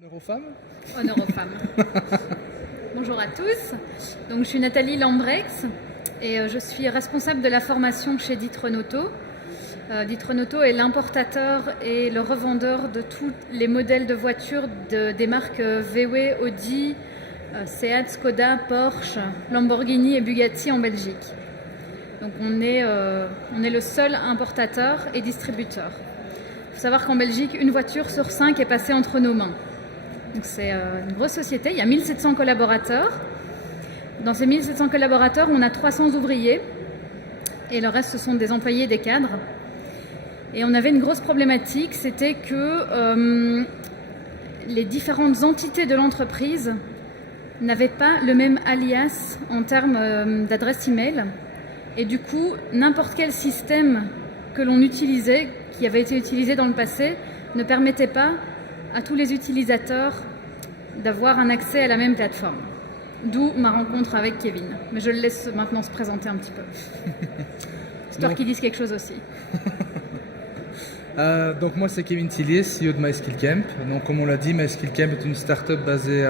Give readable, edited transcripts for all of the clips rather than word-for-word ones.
Honneur aux femmes. Honneur aux femmes. Bonjour à tous. Donc, je suis Nathalie Lambrex et je suis responsable de la formation chez D'Ieteren Auto. D'Ieteren Auto est l'importateur et le revendeur de tous les modèles de voitures des marques VW, Audi, Seat, Skoda, Porsche, Lamborghini et Bugatti en Belgique. Donc on est le seul importateur et distributeur. Il faut savoir qu'en Belgique, une voiture sur 5 est passée entre nos mains. Donc c'est une grosse société, il y a 1700 collaborateurs. Dans ces 1700 collaborateurs, on a 300 ouvriers et le reste, ce sont des employés et des cadres. Et on avait une grosse problématique, c'était que les différentes entités de l'entreprise n'avaient pas le même alias en termes d'adresse email. Et du coup, n'importe quel système que l'on utilisait, qui avait été utilisé dans le passé, ne permettait pas à tous les utilisateurs d'avoir un accès à la même plateforme. D'où ma rencontre avec Kevin. Mais je le laisse maintenant se présenter un petit peu. Histoire qu'il dise quelque chose aussi. Donc moi c'est Kevin Tillier, CEO de MySkillCamp. Donc comme on l'a dit, MySkillCamp est une start-up basée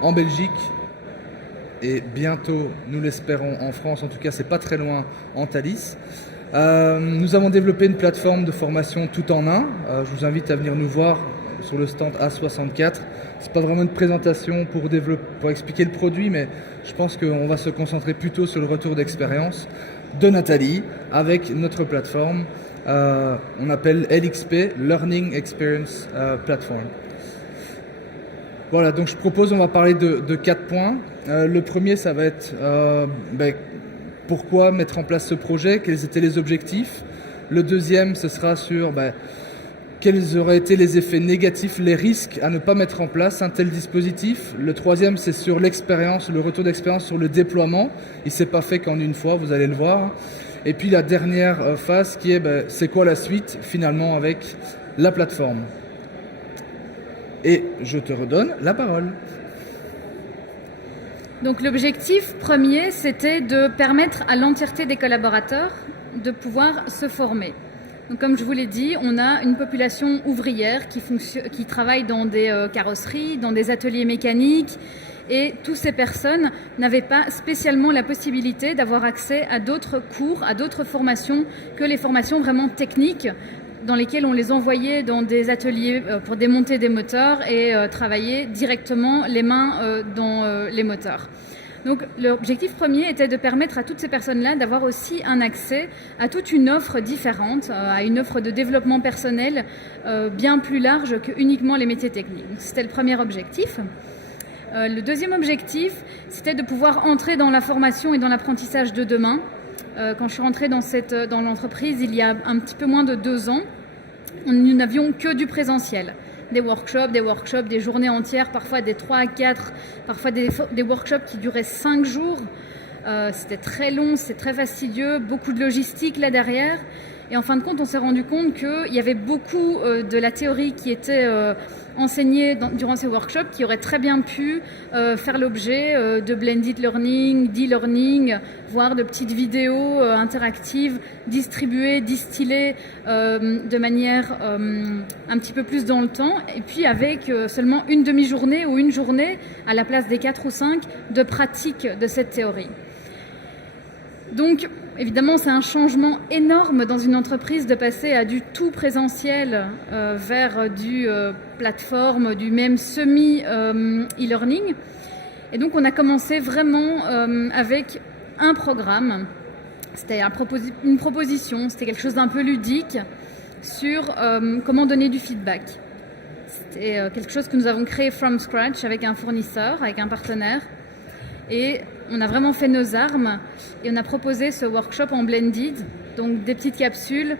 en Belgique et bientôt, nous l'espérons, en France. En tout cas, c'est pas très loin, en Thalys. Nous avons développé une plateforme de formation tout en un. Je vous invite à venir nous voir sur le stand A64. C'est pas vraiment une présentation pour expliquer le produit, mais je pense qu'on va se concentrer plutôt sur le retour d'expérience de Nathalie avec notre plateforme. On appelle LXP, Learning Experience Platform. Voilà, donc je propose, on va parler de 4 points. Le premier, ça va être pourquoi mettre en place ce projet, quels étaient les objectifs. Le deuxième, ce sera sur quels auraient été les effets négatifs, les risques à ne pas mettre en place un tel dispositif. Le troisième, c'est sur l'expérience, le retour d'expérience sur le déploiement. Il ne s'est pas fait qu'en une fois, vous allez le voir. Et puis la dernière phase qui est, c'est quoi la suite finalement avec la plateforme. Et je te redonne la parole. Donc l'objectif premier, c'était de permettre à l'entièreté des collaborateurs de pouvoir se former. Donc, comme je vous l'ai dit, on a une population ouvrière qui travaille dans des carrosseries, dans des ateliers mécaniques, et toutes ces personnes n'avaient pas spécialement la possibilité d'avoir accès à d'autres cours, à d'autres formations que les formations vraiment techniques dans lesquelles on les envoyait dans des ateliers pour démonter des moteurs et travailler directement les mains dans les moteurs. Donc l'objectif premier était de permettre à toutes ces personnes-là d'avoir aussi un accès à toute une offre différente, à une offre de développement personnel bien plus large que uniquement les métiers techniques. C'était le premier objectif. Le deuxième objectif, c'était de pouvoir entrer dans la formation et dans l'apprentissage de demain. Quand je suis rentrée dans l'entreprise il y a un petit peu moins de 2 ans, nous n'avions que du présentiel. Des workshops, des journées entières, parfois des 3 à 4, parfois des workshops qui duraient 5 jours. C'était très long, c'était très fastidieux, beaucoup de logistique là derrière. Et en fin de compte, on s'est rendu compte qu'il y avait beaucoup de la théorie qui était enseignée durant ces workshops qui aurait très bien pu faire l'objet de blended learning, d'e-learning, voire de petites vidéos interactives distribuées, distillées de manière un petit peu plus dans le temps, et puis avec seulement une demi-journée ou une journée à la place des 4 ou 5 de pratique de cette théorie. Donc, évidemment, c'est un changement énorme dans une entreprise de passer à du tout présentiel vers du plateforme, du même semi-e-learning. Et donc, on a commencé vraiment avec un programme. C'était une proposition, c'était quelque chose d'un peu ludique sur comment donner du feedback. C'était quelque chose que nous avons créé from scratch avec un fournisseur, avec un partenaire. Et on a vraiment fait nos armes et on a proposé ce workshop en blended, donc des petites capsules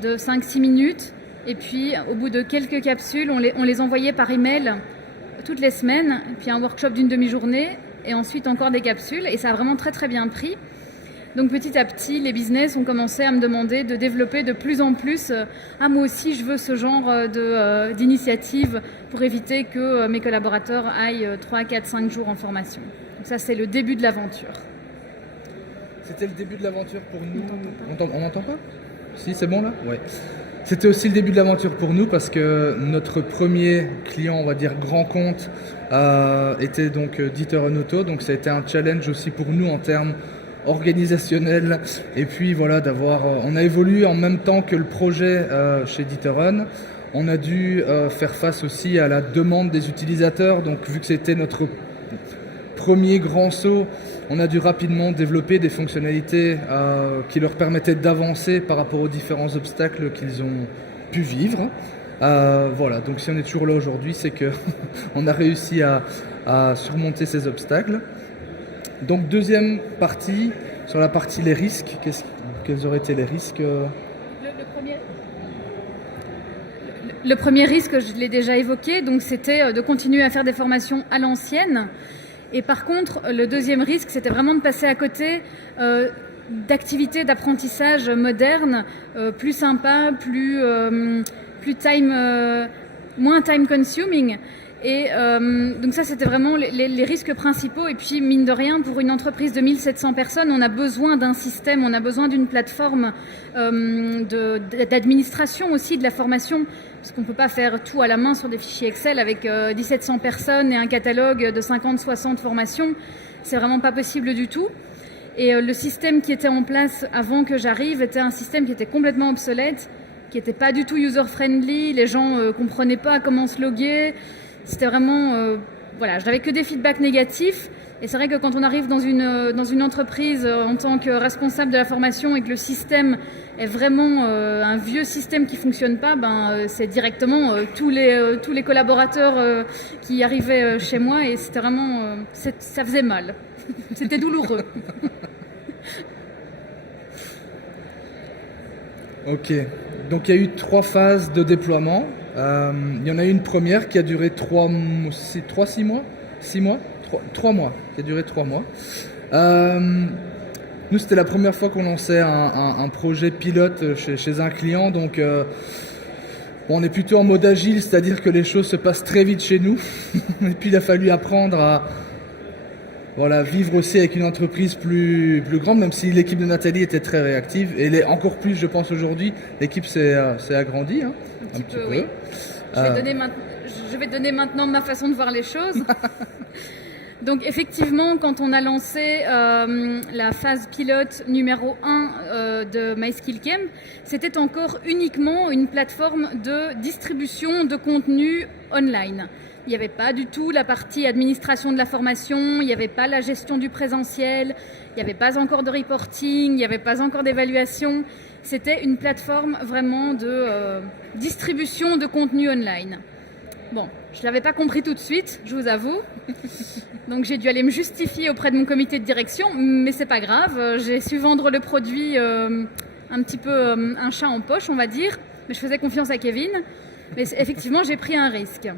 de 5-6 minutes. Et puis, au bout de quelques capsules, on les envoyait par email toutes les semaines. Et puis un workshop d'une demi-journée et ensuite encore des capsules. Et ça a vraiment très très bien pris. Donc petit à petit, les business ont commencé à me demander de développer de plus en plus. Moi aussi, je veux ce genre d'initiative pour éviter que mes collaborateurs aillent 3, 4, 5 jours en formation. Donc ça, c'est le début de l'aventure. C'était le début de l'aventure pour nous. On n'entend pas ? Si, c'est bon là ? Ouais. C'était aussi le début de l'aventure pour nous parce que notre premier client, on va dire grand compte, était donc D'Ieteren Auto. Donc ça a été un challenge aussi pour nous en termes organisationnels. Et puis voilà, on a évolué en même temps que le projet chez D'Ieteren. On a dû faire face aussi à la demande des utilisateurs. Donc vu que c'était notre premier grand saut, on a dû rapidement développer des fonctionnalités qui leur permettaient d'avancer par rapport aux différents obstacles qu'ils ont pu vivre. Voilà, donc si on est toujours là aujourd'hui, c'est qu'on a réussi à surmonter ces obstacles. Donc deuxième partie, sur la partie les risques, quels auraient été les risques Le premier risque, je l'ai déjà évoqué, donc c'était de continuer à faire des formations à l'ancienne. Et par contre, le deuxième risque, c'était vraiment de passer à côté d'activités d'apprentissage modernes, plus sympas, moins time consuming. Et donc ça, c'était vraiment les risques principaux. Et puis, mine de rien, pour une entreprise de 1700 personnes, on a besoin d'un système, on a besoin d'une plateforme d'administration aussi de la formation, parce qu'on ne peut pas faire tout à la main sur des fichiers Excel avec 1700 personnes et un catalogue de 50-60 formations. C'est vraiment pas possible du tout. Et le système qui était en place avant que j'arrive était un système qui était complètement obsolète, qui n'était pas du tout user-friendly. Les gens comprenaient pas comment se loguer. C'était vraiment... voilà, je n'avais que des feedbacks négatifs. Et c'est vrai que quand on arrive dans une entreprise en tant que responsable de la formation et que le système est vraiment un vieux système qui ne fonctionne pas, c'est directement tous les collaborateurs qui arrivaient chez moi et c'était vraiment... ça faisait mal. C'était douloureux. Ok, donc il y a eu 3 phases de déploiement. Il y en a eu une première qui a duré 3 mois, qui a duré 3 mois. Nous, c'était la première fois qu'on lançait un projet pilote chez un client, donc on est plutôt en mode agile, c'est-à-dire que les choses se passent très vite chez nous. Et puis il a fallu apprendre à vivre aussi avec une entreprise plus grande, même si l'équipe de Nathalie était très réactive, et elle est encore plus, je pense, aujourd'hui. L'équipe s'est agrandie un petit peu. Oui. Je vais donner maintenant ma façon de voir les choses. Donc effectivement, quand on a lancé la phase pilote numéro 1 de MySkillCamp, c'était encore uniquement une plateforme de distribution de contenu online. Il n'y avait pas du tout la partie administration de la formation, il n'y avait pas la gestion du présentiel, il n'y avait pas encore de reporting, il n'y avait pas encore d'évaluation. C'était une plateforme vraiment de distribution de contenu online. Bon, je ne l'avais pas compris tout de suite, je vous avoue. Donc j'ai dû aller me justifier auprès de mon comité de direction, mais c'est pas grave. J'ai su vendre le produit un petit peu un chat en poche, on va dire. Mais je faisais confiance à Kevin. Mais effectivement, j'ai pris un risque.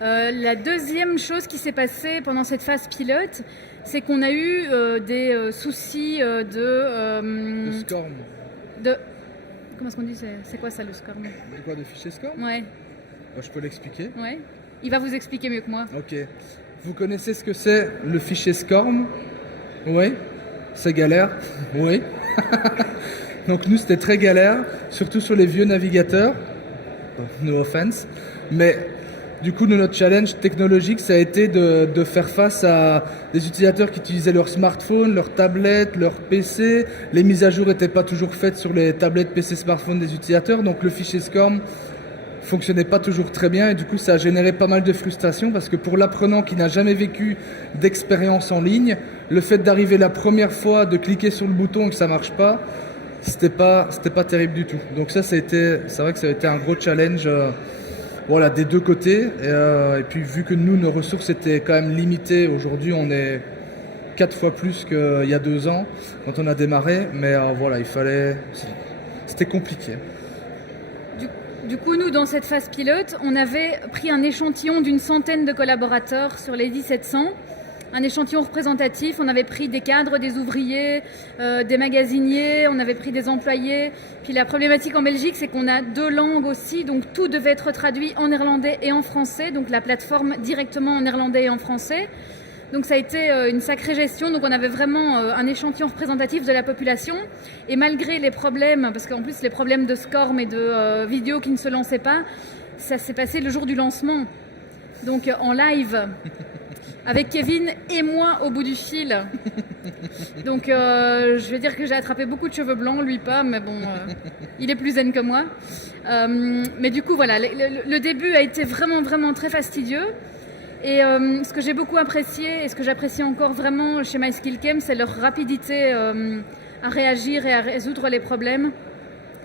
La deuxième chose qui s'est passée pendant cette phase pilote, c'est qu'on a eu des soucis Le SCORM. Comment est-ce qu'on dit c'est quoi ça, le SCORM? De quoi, de fichier SCORM? Ouais. Je peux l'expliquer. Ouais. Il va vous expliquer mieux que moi. Ok. Vous connaissez ce que c'est le fichier SCORM? Oui. C'est galère? Oui. Donc nous, c'était très galère, surtout sur les vieux navigateurs. No offense. Mais du coup, notre challenge technologique, ça a été de faire face à des utilisateurs qui utilisaient leur smartphone, leur tablette, leur PC. Les mises à jour n'étaient pas toujours faites sur les tablettes, PC, smartphones des utilisateurs. Donc le fichier SCORM fonctionnait pas toujours très bien et du coup ça a généré pas mal de frustration parce que pour l'apprenant qui n'a jamais vécu d'expérience en ligne, le fait d'arriver la première fois, de cliquer sur le bouton et que ça marche pas, c'était pas terrible du tout. Donc ça, c'est vrai que ça a été un gros challenge des deux côtés et puis vu que nous, nos ressources étaient quand même limitées, aujourd'hui on est 4 fois plus qu'il y a 2 ans quand on a démarré, mais c'était compliqué. Du coup, nous, dans cette phase pilote, on avait pris un échantillon d'une centaine de collaborateurs sur les 1700, un échantillon représentatif. On avait pris des cadres, des ouvriers, des magasiniers, on avait pris des employés. Puis la problématique en Belgique, c'est qu'on a 2 langues aussi, donc tout devait être traduit en néerlandais et en français, donc la plateforme directement en néerlandais et en français. Donc ça a été une sacrée gestion. Donc on avait vraiment un échantillon représentatif de la population. Et malgré les problèmes, parce qu'en plus les problèmes de SCORM et de vidéos qui ne se lançaient pas, ça s'est passé le jour du lancement. Donc en live, avec Kevin et moi au bout du fil. Donc je vais dire que j'ai attrapé beaucoup de cheveux blancs, lui pas, mais bon, il est plus zen que moi. Mais du coup, voilà, le début a été vraiment, vraiment très fastidieux. Et ce que j'ai beaucoup apprécié et ce que j'apprécie encore vraiment chez MySkillCamp, c'est leur rapidité à réagir et à résoudre les problèmes.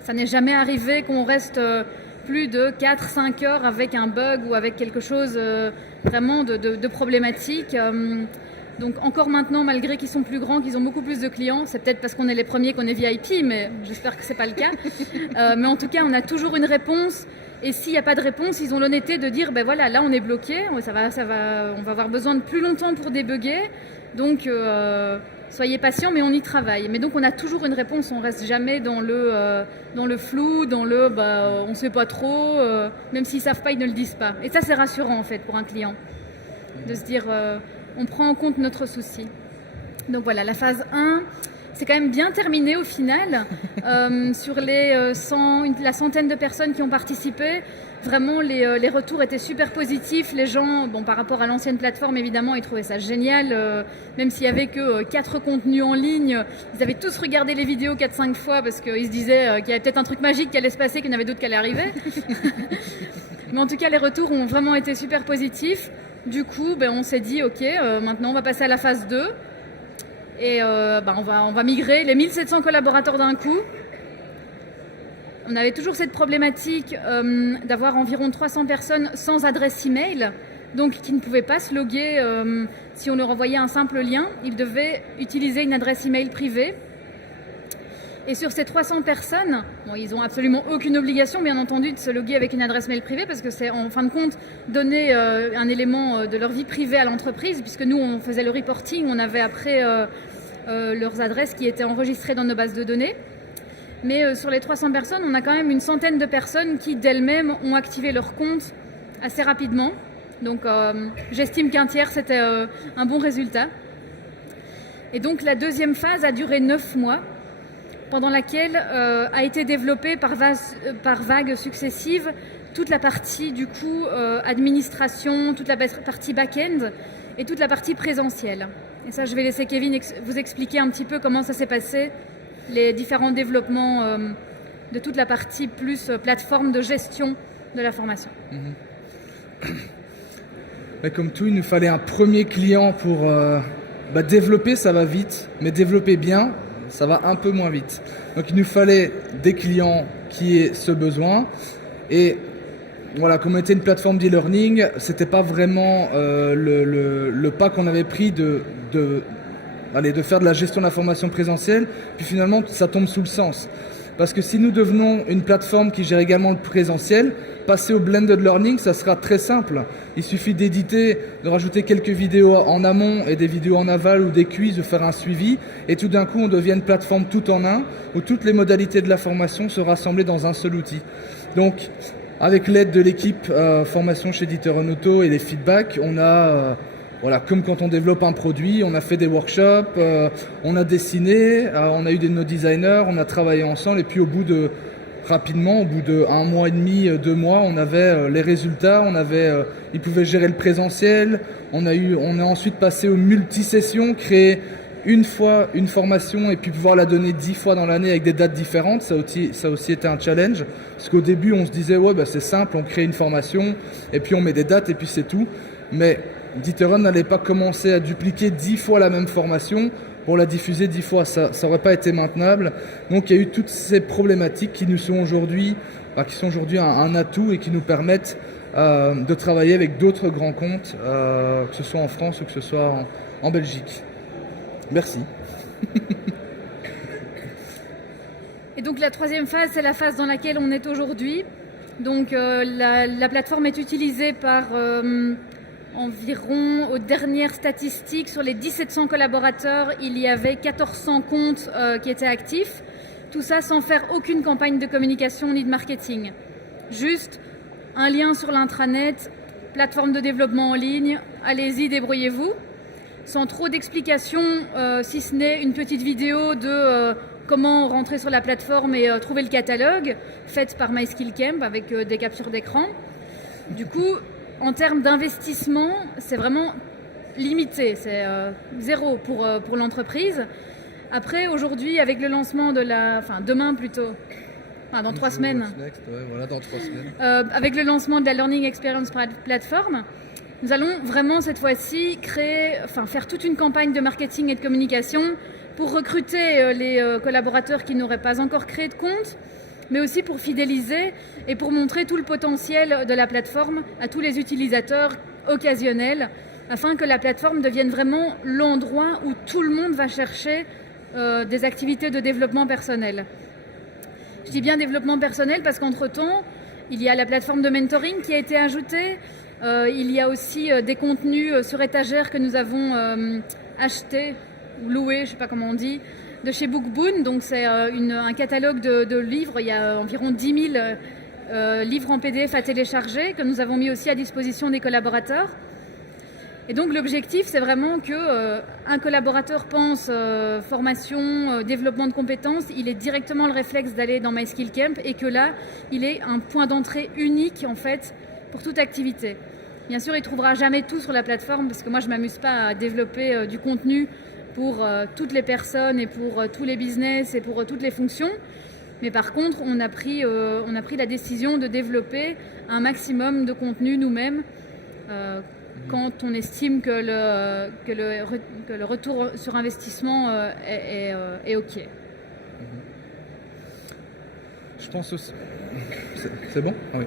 Ça n'est jamais arrivé qu'on reste plus de 4-5 heures avec un bug ou avec quelque chose vraiment de problématique. Donc encore maintenant, malgré qu'ils sont plus grands, qu'ils ont beaucoup plus de clients, c'est peut-être parce qu'on est les premiers qu'on est VIP, mais j'espère que c'est pas le cas. Mais en tout cas, on a toujours une réponse. Et s'il n'y a pas de réponse, ils ont l'honnêteté de dire, ben voilà, là on est bloqué, on va avoir besoin de plus longtemps pour débugger, donc soyez patients, mais on y travaille. Mais donc on a toujours une réponse, on reste jamais dans le flou, dans le on ne sait pas trop, même s'ils ne savent pas, ils ne le disent pas. Et ça c'est rassurant en fait pour un client, de se dire on prend en compte notre souci. Donc voilà, la phase 1... c'est quand même bien terminé au final. Sur la centaine de personnes qui ont participé, vraiment les retours étaient super positifs. Les gens, bon, par rapport à l'ancienne plateforme, évidemment, ils trouvaient ça génial. Même s'il n'y avait que 4 contenus en ligne, ils avaient tous regardé les vidéos 4-5 fois parce qu'ils se disaient qu'il y avait peut-être un truc magique qui allait se passer, qu'il y en avait d'autres qui allaient arriver. Mais en tout cas, les retours ont vraiment été super positifs. Du coup, on s'est dit, ok, maintenant on va passer à la phase 2. Et on va migrer les 1700 collaborateurs d'un coup. On avait toujours cette problématique d'avoir environ 300 personnes sans adresse email, donc qui ne pouvaient pas se loguer si on leur envoyait un simple lien. Ils devaient utiliser une adresse email privée. Et sur ces 300 personnes, ils n'ont absolument aucune obligation, bien entendu, de se loguer avec une adresse mail privée, parce que c'est en fin de compte donner un élément de leur vie privée à l'entreprise, puisque nous, on faisait le reporting, on avait après leurs adresses qui étaient enregistrées dans nos bases de données. Mais sur les 300 personnes, on a quand même une centaine de personnes qui, d'elles-mêmes, ont activé leur compte assez rapidement. Donc, j'estime qu'un tiers, c'était un bon résultat. Et donc, la deuxième phase a duré 9 mois. Pendant laquelle a été développée par vagues successives toute la partie du coup administration, toute la partie back-end et toute la partie présentielle. Et ça, je vais laisser Kevin vous expliquer un petit peu comment ça s'est passé, les différents développements de toute la partie plus plateforme de gestion de la formation. Mais comme tout, il nous fallait un premier client pour développer, ça va vite, mais développer bien, ça va un peu moins vite. Donc il nous fallait des clients qui aient ce besoin. Et voilà, comme on était une plateforme d'e-learning, c'était pas vraiment le pas qu'on avait pris de faire de la gestion de la formation présentielle. Puis finalement, ça tombe sous le sens. Parce que si nous devenons une plateforme qui gère également le présentiel, passer au blended learning, ça sera très simple. Il suffit d'éditer, de rajouter quelques vidéos en amont et des vidéos en aval ou des quiz, de faire un suivi. Et tout d'un coup, on devient une plateforme tout en un, où toutes les modalités de la formation se rassemblent dans un seul outil. Donc, avec l'aide de l'équipe formation chez D'Ieteren Auto et les feedbacks, on a... comme quand on développe un produit, on a fait des workshops, on a dessiné, on a eu nos designers, on a travaillé ensemble et puis au bout de 1 mois et demi, 2 mois, on avait les résultats, ils pouvaient gérer le présentiel, on a ensuite passé aux multi-sessions, créer une fois une formation et puis pouvoir la donner 10 fois dans l'année avec des dates différentes. Ça a aussi été un challenge, parce qu'au début on se disait c'est simple, on crée une formation et puis on met des dates et puis c'est tout. Mais D'Ieteren n'allait pas commencer à dupliquer 10 fois la même formation pour la diffuser 10 fois. Ça n'aurait pas été maintenable. Donc il y a eu toutes ces problématiques qui sont aujourd'hui un atout et qui nous permettent de travailler avec d'autres grands comptes, que ce soit en France ou que ce soit en Belgique. Merci. Et donc la troisième phase, c'est la phase dans laquelle on est aujourd'hui. Donc la plateforme est utilisée par... environ, aux dernières statistiques, sur les 1700 collaborateurs, il y avait 1400 comptes qui étaient actifs. Tout ça sans faire aucune campagne de communication ni de marketing. Juste un lien sur l'intranet, plateforme de développement en ligne, allez-y, débrouillez-vous. sans trop d'explications, si ce n'est une petite vidéo de comment rentrer sur la plateforme et trouver le catalogue, faite par MySkillCamp avec des captures d'écran. Du coup, en termes d'investissement, c'est vraiment limité, c'est zéro pour l'entreprise. Après, aujourd'hui, avec le lancement de demain plutôt, dans 3 semaines, dans 3 semaines. Avec le lancement de la Learning Experience Platform, nous allons vraiment cette fois-ci faire toute une campagne de marketing et de communication pour recruter les collaborateurs qui n'auraient pas encore créé de compte, mais aussi pour fidéliser et pour montrer tout le potentiel de la plateforme à tous les utilisateurs occasionnels, afin que la plateforme devienne vraiment l'endroit où tout le monde va chercher des activités de développement personnel. Je dis bien développement personnel parce qu'entre-temps, il y a la plateforme de mentoring qui a été ajoutée. Il y a aussi des contenus sur étagère que nous avons achetés ou loués, je ne sais pas comment on dit, de chez Bookboon. Donc c'est un catalogue de livres. Il y a environ 10 000 livres en PDF à télécharger que nous avons mis aussi à disposition des collaborateurs. Et donc l'objectif, c'est vraiment que un collaborateur pense formation, développement de compétences, il ait directement le réflexe d'aller dans MySkillCamp et que là, il ait un point d'entrée unique en fait pour toute activité. Bien sûr, il ne trouvera jamais tout sur la plateforme parce que moi, je ne m'amuse pas à développer du contenu pour toutes les personnes et pour tous les business et pour toutes les fonctions. Mais par contre, on a pris la décision de développer un maximum de contenu nous-mêmes quand on estime que le retour sur investissement est OK. Je pense aussi... C'est bon ? Ah oui.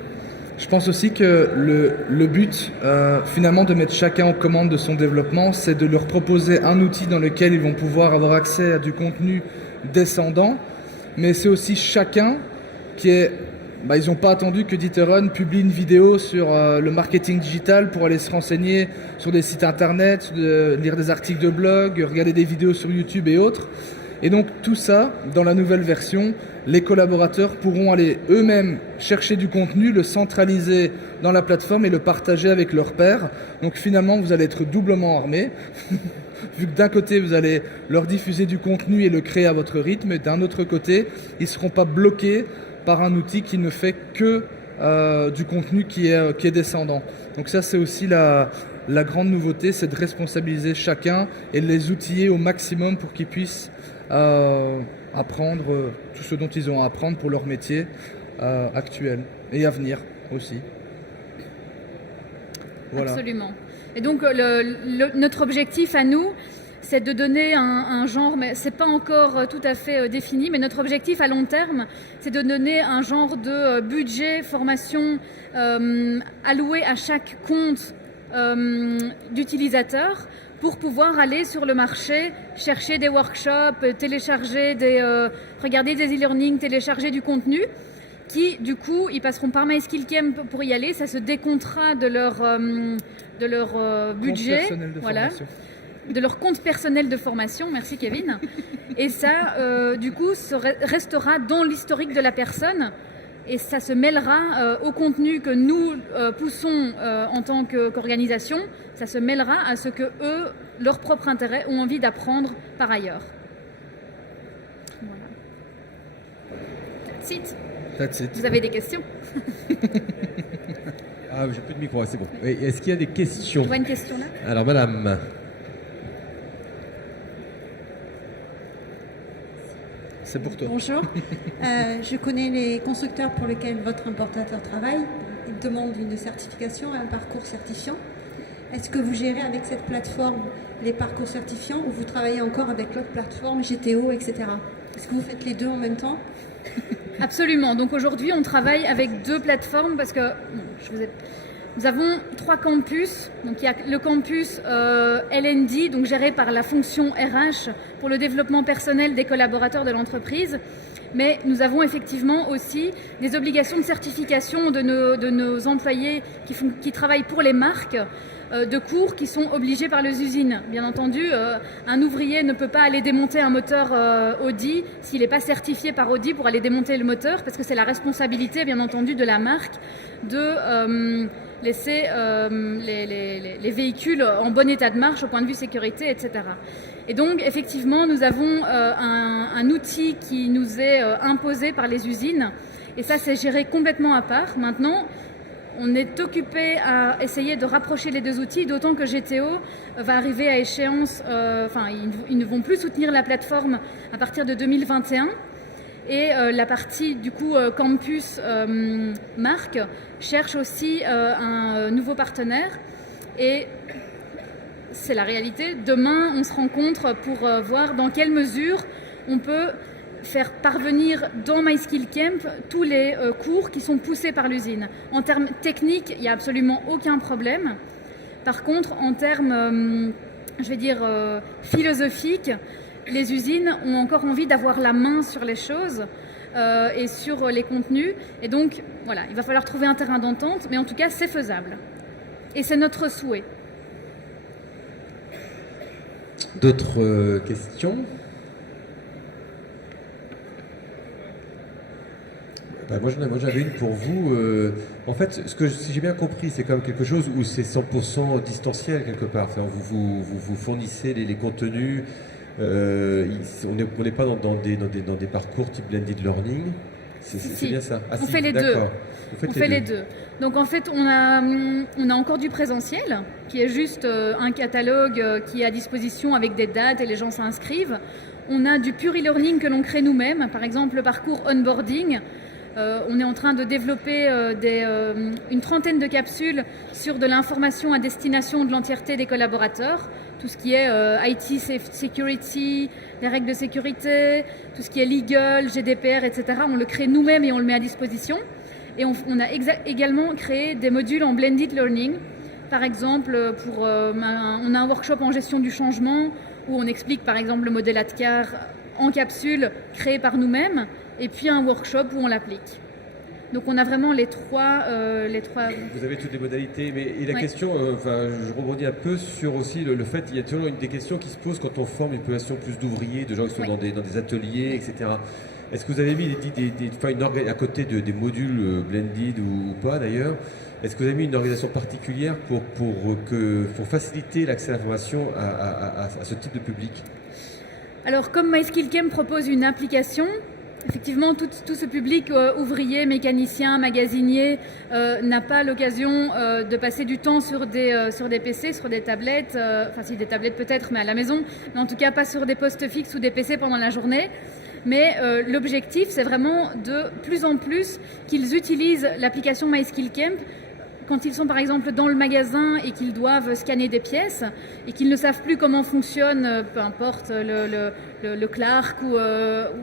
Je pense aussi que le but, finalement, de mettre chacun en commande de son développement, c'est de leur proposer un outil dans lequel ils vont pouvoir avoir accès à du contenu descendant, mais c'est aussi chacun qui est... ils n'ont pas attendu que Dieterun publie une vidéo sur le marketing digital pour aller se renseigner sur des sites internet, lire des articles de blog, regarder des vidéos sur YouTube et autres. Et donc tout ça, dans la nouvelle version, les collaborateurs pourront aller eux-mêmes chercher du contenu, le centraliser dans la plateforme et le partager avec leurs pairs. Donc finalement, vous allez être doublement armés, vu que d'un côté, vous allez leur diffuser du contenu et le créer à votre rythme, et d'un autre côté, ils ne seront pas bloqués par un outil qui ne fait que du contenu qui est descendant. Donc ça, c'est aussi la grande nouveauté, c'est de responsabiliser chacun et de les outiller au maximum pour qu'ils puissent apprendre tout ce dont ils ont à apprendre pour leur métier actuel et à venir aussi. Voilà. Absolument. Et donc notre objectif à nous, c'est de donner un genre, mais ce n'est pas encore tout à fait défini, mais notre objectif à long terme, c'est de donner un genre de budget, formation alloué à chaque compte d'utilisateur pour pouvoir aller sur le marché, chercher des workshops, regarder des e-learning, télécharger du contenu qui, du coup, ils passeront par MySkillCamp pour y aller. Ça se décomptera de leur budget. Voilà. De leur compte personnel de formation, merci Kevin. Et ça, du coup, restera dans l'historique de la personne et ça se mêlera au contenu que nous poussons en tant qu'organisation. Ça se mêlera à ce que eux, leur propre intérêt, ont envie d'apprendre par ailleurs. Voilà. That's it. Vous avez des questions? Ah, j'ai plus de micro, c'est bon. Oui, est-ce qu'il y a des questions? Je vois une question là. Alors, madame. C'est pour toi. Bonjour. Je connais les constructeurs pour lesquels votre importateur travaille. Ils demandent une certification, un parcours certifiant. Est-ce que vous gérez avec cette plateforme les parcours certifiants ou vous travaillez encore avec l'autre plateforme, GTO, etc. Est-ce que vous faites les deux en même temps? Absolument. Donc aujourd'hui, on travaille avec deux plateformes parce que nous avons 3 campus. Donc il y a le campus L&D, donc géré par la fonction RH pour le développement personnel des collaborateurs de l'entreprise. Mais nous avons effectivement aussi des obligations de certification de nos employés qui travaillent pour les marques de cours qui sont obligés par les usines. Bien entendu, un ouvrier ne peut pas aller démonter un moteur Audi s'il n'est pas certifié par Audi pour aller démonter le moteur, parce que c'est la responsabilité, bien entendu, de la marque de laisser les véhicules en bon état de marche au point de vue sécurité, etc. Et donc, effectivement, nous avons un outil qui nous est imposé par les usines, et ça, c'est géré complètement à part. Maintenant, on est occupé à essayer de rapprocher les deux outils, d'autant que GTO va arriver à échéance, ils ne vont plus soutenir la plateforme à partir de 2021. Et la partie, du coup, campus marque cherche aussi un nouveau partenaire. Et c'est la réalité. Demain, on se rencontre pour voir dans quelle mesure on peut faire parvenir dans MySkillCamp tous les cours qui sont poussés par l'usine. En termes techniques, il n'y a absolument aucun problème. Par contre, en termes, philosophiques, les usines ont encore envie d'avoir la main sur les choses et sur les contenus. Et donc, voilà, il va falloir trouver un terrain d'entente, mais en tout cas, c'est faisable. Et c'est notre souhait. D'autres questions? Moi j'avais une pour vous. En fait, si j'ai bien compris, c'est quand même quelque chose où c'est 100% distanciel quelque part. Enfin, vous fournissez les contenus. On n'est pas dans des parcours type blended learning. C'est bien ça. On fait les deux. On fait les deux. Donc en fait, on a encore du présentiel, qui est juste un catalogue qui est à disposition avec des dates et les gens s'inscrivent. On a du pure e-learning que l'on crée nous-mêmes, par exemple le parcours onboarding. On est en train de développer une trentaine de capsules sur de l'information à destination de l'entièreté des collaborateurs. Tout ce qui est IT security, les règles de sécurité, tout ce qui est legal, GDPR, etc. On le crée nous-mêmes et on le met à disposition. Et on a également créé des modules en blended learning. Par exemple, on a un workshop en gestion du changement où on explique par exemple le modèle ADKAR en capsule créé par nous-mêmes, et puis un workshop où on l'applique. Donc on a vraiment les trois. Vous avez toutes les modalités, mais et la question, je rebondis un peu sur aussi le fait, il y a toujours une des questions qui se posent quand on forme une population plus d'ouvriers, de gens qui sont dans des ateliers, etc. Est-ce que vous avez mis à côté des modules blended ou pas d'ailleurs, est-ce que vous avez mis une organisation particulière pour faciliter l'accès à l'information à ce type de public? Alors comme MySkillCamp propose une application, effectivement, tout ce public ouvrier, mécanicien, magasinier n'a pas l'occasion de passer du temps sur des PC, sur des tablettes, si des tablettes peut-être, mais à la maison, mais en tout cas pas sur des postes fixes ou des PC pendant la journée. Mais l'objectif, c'est vraiment de plus en plus qu'ils utilisent l'application MySkillCamp quand ils sont par exemple dans le magasin et qu'ils doivent scanner des pièces et qu'ils ne savent plus comment fonctionne, peu importe le Clark ou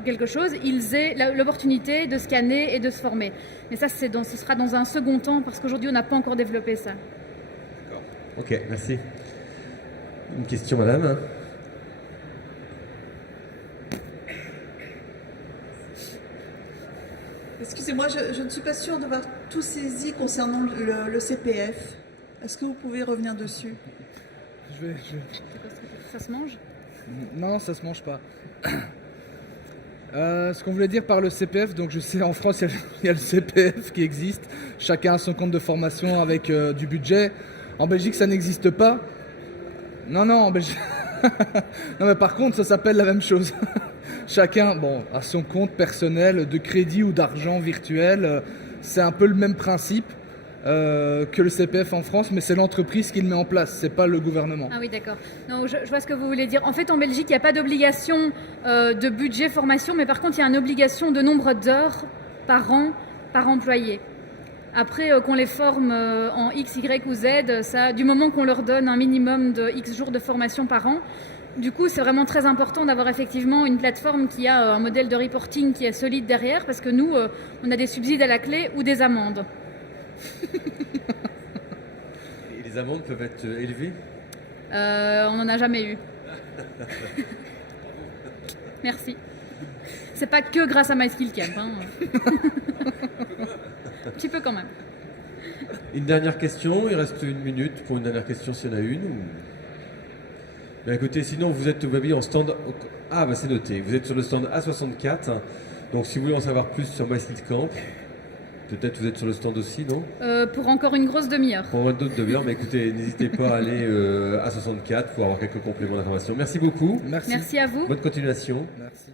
quelque chose, ils aient l'opportunité de scanner et de se former. Mais ça, ce sera dans un second temps parce qu'aujourd'hui, on n'a pas encore développé ça. D'accord. Ok, merci. Une question, madame? Excusez-moi, je ne suis pas sûre d'avoir tout saisi concernant le CPF. Est-ce que vous pouvez revenir dessus? Ça se mange? Non, ça se mange pas. Ce qu'on voulait dire par le CPF, donc je sais en France il y a le CPF qui existe. Chacun a son compte de formation avec du budget. En Belgique, ça n'existe pas. Non, en Belgique. Non, mais par contre, ça s'appelle la même chose. Chacun a son compte personnel de crédit ou d'argent virtuel. C'est un peu le même principe que le CPF en France, mais c'est l'entreprise qui le met en place, c'est pas le gouvernement. Ah oui, d'accord. Non, je vois ce que vous voulez dire. En fait, en Belgique, il n'y a pas d'obligation de budget formation, mais par contre, il y a une obligation de nombre d'heures par an, par employé. Après, qu'on les forme en X, Y ou Z, ça, du moment qu'on leur donne un minimum de X jours de formation par an, du coup, c'est vraiment très important d'avoir effectivement une plateforme qui a un modèle de reporting qui est solide derrière, parce que nous, on a des subsides à la clé ou des amendes. Et les amendes peuvent être élevées? On n'en a jamais eu. Merci. C'est pas que grâce à MySkillCamp. Un petit peu quand même. Une dernière question, il reste 1 minute pour une dernière question s'il y en a une. Ben, écoutez, sinon vous êtes en stand... Ah bah c'est noté, vous êtes sur le stand A64, donc si vous voulez en savoir plus sur MySkillsCamp, peut-être vous êtes sur le stand aussi, non? Pour encore une grosse demi-heure. Pour d'autres demi-heures, mais écoutez, n'hésitez pas à aller à 64 pour avoir quelques compléments d'information. Merci beaucoup. Merci. Merci à vous. Bonne continuation. Merci.